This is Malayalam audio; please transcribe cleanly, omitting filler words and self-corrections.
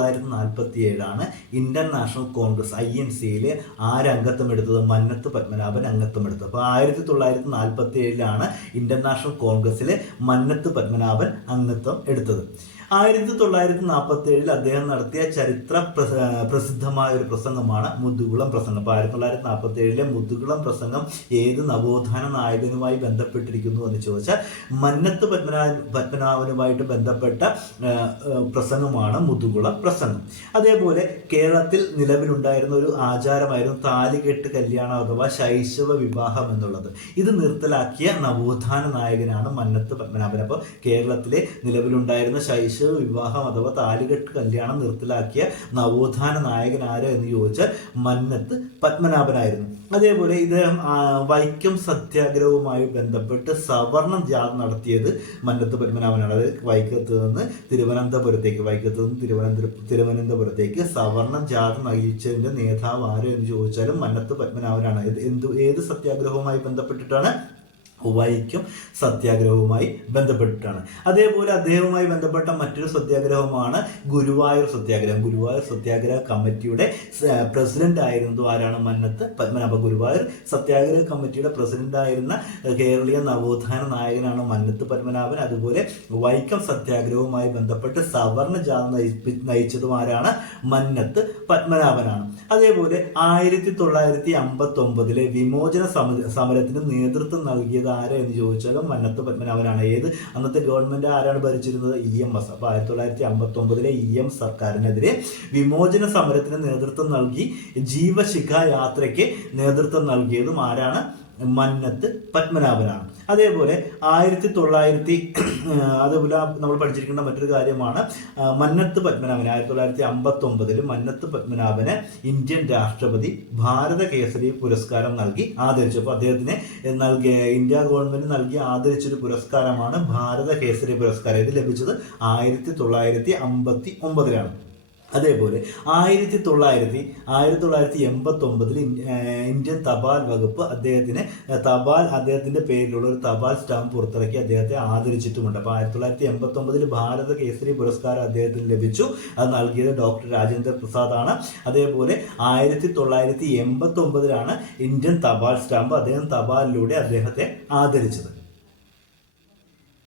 1947 ഇന്ത്യൻ നാഷണൽ കോൺഗ്രസ് INC ആരംഗത്വം എടുത്തത്? മന്നത്ത് പത്മനാഭൻ അംഗത്വം എടുത്തത്. അപ്പോൾ 1947 ഇന്ത്യൻ നാഷണൽ കോൺഗ്രസിൽ മന്നത്ത് പത്മനാഭൻ അംഗത്വം എടുത്തത്. 1947 അദ്ദേഹം നടത്തിയ ചരിത്ര പ്രസിദ്ധമായ ഒരു പ്രസംഗമാണ് മുതുകുളം പ്രസംഗം. അപ്പോൾ 1947 മുതുകുളം പ്രസംഗം ഏത് നവോത്ഥാന നായകനുമായി ബന്ധപ്പെട്ടിരിക്കുന്നു എന്ന് ചോദിച്ചാൽ മന്നത്ത് പത്മനാഭനുമായിട്ട് ബന്ധപ്പെട്ട പ്രസംഗമാണ് മുതുകുളം പ്രസംഗം. അതേപോലെ കേരളത്തിൽ നിലവിലുണ്ടായിരുന്ന ഒരു ആചാരമായിരുന്നു താലികെട്ട് കല്യാണം അഥവാ ശൈശവ വിവാഹം എന്നുള്ളത്. ഇത് നിർത്തലാക്കിയ നവോത്ഥാന നായകനാണ് മന്നത്ത് പത്മനാഭൻ. അപ്പോൾ കേരളത്തിലെ നിലവിലുണ്ടായിരുന്ന ശൈശവ വിവാഹം അഥവാ താലികെട്ട് കല്യാണം നിർത്തലാക്കിയ നവോത്ഥാന നായകൻ ആര് എന്ന് ചോദിച്ചാൽ മന്നത്ത് പത്മനാഭനായിരുന്നു. അതേപോലെ ഇദ്ദേഹം വൈക്കം സത്യാഗ്രഹവുമായി ബന്ധപ്പെട്ട് സവർണ ജാഥ നടത്തിയത് മന്നത്ത് പത്മനാഭനാണ്. അതായത് വൈക്കത്ത് നിന്ന് തിരുവനന്തപുരത്തേക്ക് സവർണ ജാഥ നയിച്ചതിന്റെ നേതാവ് ആര് എന്ന് ചോദിച്ചാലും മന്നത്ത് പത്മനാഭനാണ്. ഏത് സത്യാഗ്രഹവുമായി ബന്ധപ്പെട്ടിട്ടാണ്? വൈക്കം സത്യാഗ്രഹവുമായി ബന്ധപ്പെട്ടിട്ടാണ്. അതേപോലെ അദ്ദേഹവുമായി ബന്ധപ്പെട്ട മറ്റൊരു സത്യാഗ്രഹമാണ് ഗുരുവായൂർ സത്യാഗ്രഹം. ഗുരുവായൂർ സത്യാഗ്രഹ കമ്മിറ്റിയുടെ പ്രസിഡന്റ് ആയിരുന്നത് ആരാണ്? മന്നത്ത് പത്മനാഭൻ. ഗുരുവായൂർ സത്യാഗ്രഹ കമ്മിറ്റിയുടെ പ്രസിഡന്റ് ആയിരുന്ന കേരളീയ നവോത്ഥാന നായകനാണ് മന്നത്ത് പത്മനാഭൻ. അതുപോലെ വൈക്കം സത്യാഗ്രഹവുമായി ബന്ധപ്പെട്ട് സവർണ ജാഥ നയിച്ചതും ആരാണ്? മന്നത്ത് പത്മനാഭനാണ്. അതേപോലെ 1959 വിമോചന സമരത്തിന് നേതൃത്വം നൽകിയത് ആര് എന്ന് ചോദിച്ചാലും മന്നത്ത് പത്മനാഭനാണ്. അന്നത്തെ ഗവൺമെന്റ് ആരാണ് ഭരിച്ചിരുന്നത്? EMS. അപ്പൊ 1959 EM സർക്കാരിനെതിരെ വിമോചന സമരത്തിന് നേതൃത്വം നൽകി ജീവശിഖ യാത്രയ്ക്ക് നേതൃത്വം നൽകിയതും ആരാണ്? മന്നത്ത് പത്മനാഭനാണ്. അതേപോലെ അതുപോലെ നമ്മൾ പഠിച്ചിരിക്കേണ്ട മറ്റൊരു കാര്യമാണ് മന്നത്ത് പത്മനാഭൻ 1959 മന്നത്ത് പത്മനാഭന് ഇന്ത്യൻ രാഷ്ട്രപതി ഭാരത കേസരി പുരസ്കാരം നൽകി ആദരിച്ചു. അപ്പോൾ അദ്ദേഹത്തിന് ഇന്ത്യ ഗവൺമെന്റ് നൽകി ആദരിച്ചൊരു പുരസ്കാരമാണ് ഭാരത കേസരി പുരസ്കാരം. ഇത് ലഭിച്ചത് 1959 അതേപോലെ 1989 ഇന്ത്യൻ തപാൽ വകുപ്പ് അദ്ദേഹത്തിന്റെ പേരിലുള്ള ഒരു തപാൽ സ്റ്റാമ്പ് പുറത്തിറക്കി അദ്ദേഹത്തെ ആദരിച്ചിട്ടുമുണ്ട്. അപ്പോൾ 1989 ഭാരത കേസരി പുരസ്കാരം അദ്ദേഹത്തിന് ലഭിച്ചു. അത് നൽകിയത് ഡോക്ടർ രാജേന്ദ്ര പ്രസാദ് ആണ്. അതേപോലെ 1989 ഇന്ത്യൻ തപാൽ സ്റ്റാമ്പ് അദ്ദേഹത്തെ ആദരിച്ചത്.